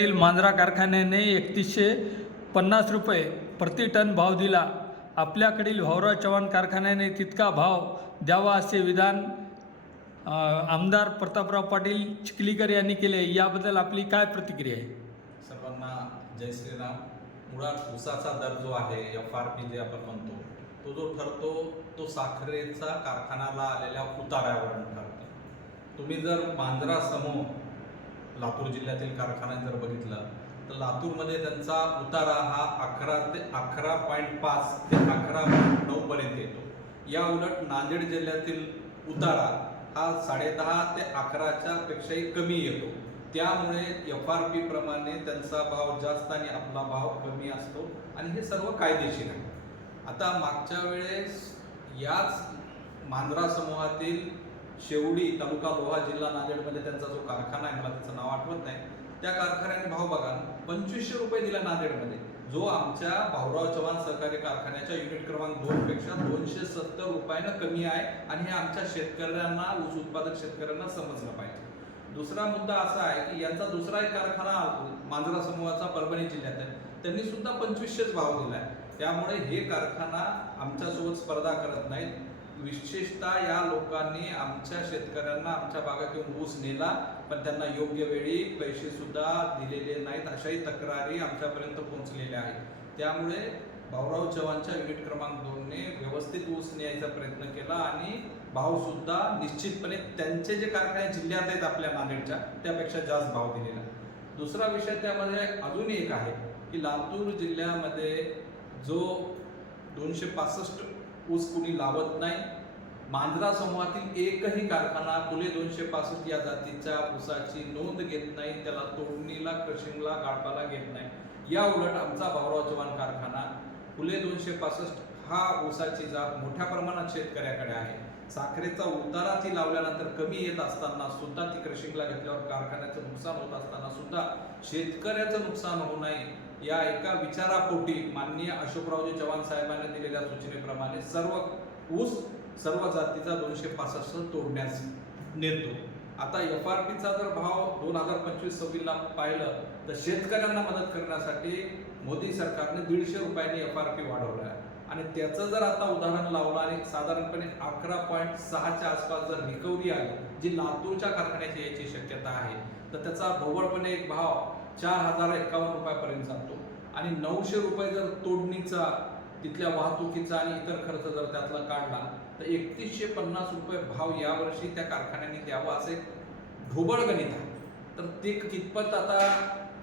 येथील मांजरा कारखान्याने एकतीसशे पन्नास रुपये प्रति टन भाव दिला. आपल्याकडील भाऊराव चव्हाण कारखान्याने तितका भाव द्यावा असे विधान आमदार प्रतापराव पाटील चिखलीकर यांनी केले. याबद्दल आपली काय प्रतिक्रिया आहे? सर्वांना जय श्रीराम. मुळात ऊसाचा दर जो आहे एफ आर पी जे आपण म्हणतो तो जो ठरतो तो साखरेचा कारखान्याला आलेल्या उतारावरून ठरतो. तुम्ही जर मांजरा समूह लातूर जिल्ह्यातील कारखाना जर बघितलं तर लातूरमध्ये त्यांचा उतारा हा अकरा ते अकरा पॉईंट पाच ते अकरा पॉईंट नऊ पर्यंत येतो. या उलट नांदेड जिल्ह्यातील उतारा हा साडेदहा ते अकराच्या पेक्षाही कमी येतो. त्यामुळे एफ आर पी प्रमाणे त्यांचा भाव जास्त आणि आपला भाव कमी असतो आणि हे सर्व कायदेशीर आहे. आता मागच्या वेळेस याच मांजरा समूहातील शेवडी तालुका लोहा जिल्हा नांदेडमध्ये त्यांचा जो कारखाना आहे मला त्याचं नाव आठवत नाही. त्या कारखान्याने भाव बघा पंचवीसशे रुपये दिला नांदेडमध्ये. जो आमच्या भाऊराव चव्हाण सहकारी कारखान्याच्या युनिट क्रमांक दोन पेक्षा दोनशे सत्तर रुपयानं कमी आहे आणि हे आमच्या शेतकऱ्यांना ऊस उत्पादक शेतकऱ्यांना समजलं पाहिजे. दुसरा मुद्दा असा आहे की यांचा दुसरा एक कारखाना मांजरा समूहाचा परभणी जिल्ह्यात आहे. त्यांनी सुद्धा पंचवीसशेच भाव दिलाय. त्यामुळे हे कारखाना आमच्यासोबत स्पर्धा करत नाहीत. विशेषतः या लोकांनी आमच्या शेतकऱ्यांना आमच्या भागात येऊन ऊस नेला पण त्यांना योग्य वेळी पैसे सुद्धा दिलेले नाहीत. अशाही तक्रारी आमच्यापर्यंत पोहोचलेल्या आहेत. त्यामुळे भाऊराव चव्हाणच्या युनिट क्रमांक दोनने व्यवस्थित ऊस न्यायचा प्रयत्न केला आणि भाव सुद्धा निश्चितपणे त्यांचे जे कारखाने जिल्ह्यात आहेत आपल्या नांदेडच्या त्यापेक्षा जास्त भाव दिलेला. दुसरा विषय त्यामध्ये अजून एक आहे की लातूर जिल्ह्यामध्ये जो दोनशे पासष्ट ऊस कुणी लावत नाही. मांजरा समूहातील एकही कारखाना फुले दोनशे पासष्ट या जातीच्या ऊसाची नोंद घेत नाही त्याला तोडणीला क्रशिंगला गाळपाला घेत नाही. या उलट आमचा भाऊराव चव्हाण कारखाना फुले दोनशे पासष्ट हा ऊसाची जात मोठ्या प्रमाणात शेतकऱ्याकडे आहे. साखरेचा उतारा ती लावल्यानंतर कमी येत असताना सुद्धा ती क्रशिंगला घेतल्यावर कारखान्याचं नुकसान होत असताना सुद्धा शेतकऱ्याचं नुकसान होऊ नये या एका विचारापोटी माननीय अशोकरावजी चव्हाण साहेबांनी दिलेल्या सूचनेप्रमाणे सर्व ऊस सर्व जातीचा दोनशे पासष्ट तोडण्यास नेतो. आता एफ आर पीचा जर भाव दोन हजार पंचवीस सव्वीसला पाहिलं तर शेतकऱ्यांना मदत करण्यासाठी मोदी सरकारने दीडशे रुपयांनी एफ आर पी वाढवला आहे. आणि त्याचं जर आता उदाहरण लावलं आणि साधारणपणे अकरा पॉईंट सहाच्या आसपास जर रिकव्हरी आली जी लातूरच्या कारखान्याची यायची शक्यता आहे तर त्याचा भोवळपणे एक भाव चार हजार एकावन्न रुपयापर्यंत जातो. आणि नऊशे रुपये जर तोडणीचा तिथल्या वाहतुकीचा आणि इतर खर्च जर त्यातला काढला तर एकतीसशे पन्नास रुपये भाव यावर्षी त्या कारखान्याने द्यावा असे ढोबळ गणित आहे. तर ते कितपत आता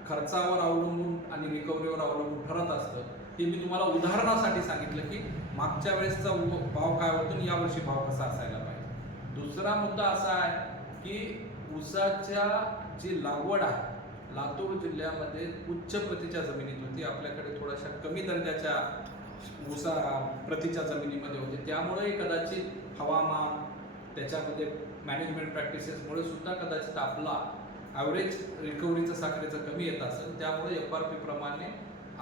खर्चावर अवलंबून आणि रिकव्हरीवर अवलंबून ठरत असतं ते मी तुम्हाला उदाहरणासाठी सांगितलं की मागच्या वेळेसचा भाव काय होतो आणि यावर्षी भाव कसा असायला पाहिजे. दुसरा मुद्दा असा आहे की ऊसाच्या जी लागवड आहे लातूर जिल्ह्यामध्ये उच्च प्रतीच्या जमिनीत होती. आपल्याकडे थोड्याशा कमी दर्जाच्या ऊसा प्रतीच्या जमिनीमध्ये होते. त्यामुळे कदाचित हवामान त्याच्यामध्ये मॅनेजमेंट प्रॅक्टिसेसमुळे सुद्धा कदाचित आपला ॲव्हरेज रिकव्हरीचं साखरेचं कमी येत असेल. त्यामुळे एफ आर पी प्रमाणे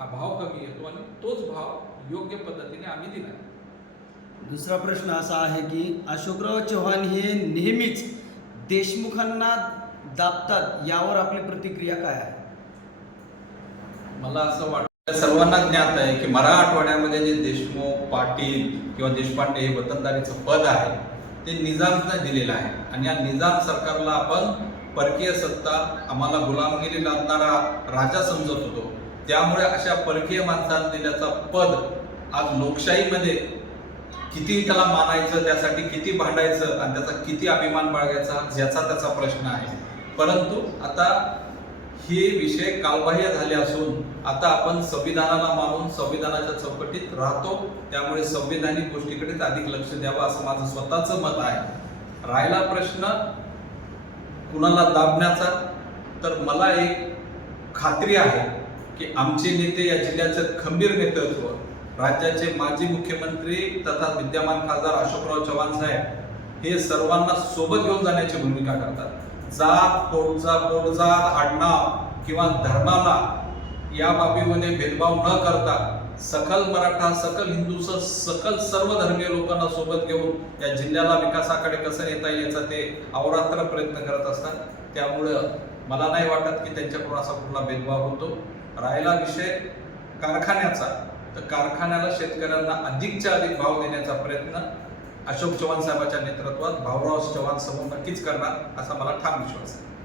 भाव कमी येतो आणि तोच भाव योग्य पद्धतीने आम्ही दिला दुसरा प्रश्न असा आहे की अशोकराव चव्हाण हे नेहमीच देशमुखांना दाबतात यावर आपली प्रतिक्रिया काय आहे? मला असं वाटतं सर्वांना ज्ञात आहे की मराठवाड्यामध्ये जे देशमुख पाटील किंवा देशपांडे हे वतनदारीचं पद आहे ते निजामनं दिलेलं आहे. आणि या निजाम सरकारला आपण परकीय सत्ता आम्हाला गुलामगिरी लादणारा राजा समजत होतो. त्यामुळे अशा परकीय माणसांना दिल्याचा पद आज लोकशाहीमध्ये किती त्याला मानायचं त्यासाठी किती भांडायचं आणि त्याचा किती अभिमान बाळगायचा याचा त्याचा प्रश्न आहे. परंतु आता हे विषय कालबाह्य झाले असून आता आपण संविधानाला मानून संविधानाच्या चौकटीत राहतो. त्यामुळे संविधानिक गोष्टीकडेच अधिक लक्ष द्यावं असं माझं स्वतःचं मत आहे. राहिला प्रश्न कुणाला दाबण्याचा? तर मला एक खात्री आहे. की आमचे नेते या जिल्ह्याचं खंबीर नेतृत्व राज्याचे माजी मुख्यमंत्री तथा विद्यमान खासदार अशोकराव चव्हाण साहेब हे सर्वांना सोबत घेऊन जाण्याची भूमिका करतात. जात पोटजा पोटजात आडनाव किंवा धर्माला या बाबीमध्ये भेदभाव न करता सकल मराठा सकल हिंदूसह सकल सर्व धर्मीय लोकांना सोबत घेऊन या जिल्ह्याला विकासाकडे कसं नेता येईल याचा ते अवरात्र प्रयत्न करत असतात. त्यामुळं मला नाही वाटत की त्यांच्याकडून असा कुठला भेदभाव होतो. राहिला विषय कारखान्याचा तर कारखान्याला शेतकऱ्यांना अधिकच्या अधिक भाव देण्याचा प्रयत्न अशोक चव्हाण साहेबांच्या नेतृत्वात भाऊराव चव्हाण समोर नक्कीच करणार असा मला ठाम विश्वास आहे.